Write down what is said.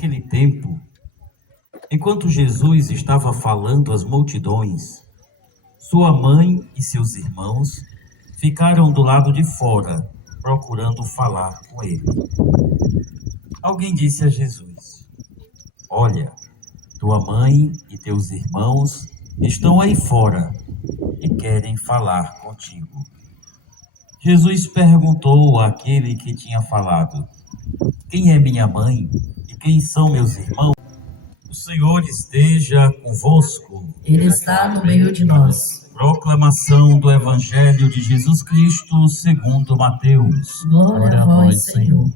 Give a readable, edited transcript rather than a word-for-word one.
Naquele tempo, enquanto Jesus estava falando às multidões, sua mãe e seus irmãos ficaram do lado de fora, procurando falar com ele. Alguém disse a Jesus: Olha, tua mãe e teus irmãos estão aí fora e querem falar contigo. Jesus perguntou àquele que tinha falado: Quem é minha mãe e quem são meus irmãos? O Senhor esteja convosco. Ele está no meio de nós. Proclamação do Evangelho de Jesus Cristo segundo Mateus. Glória a vós, Senhor.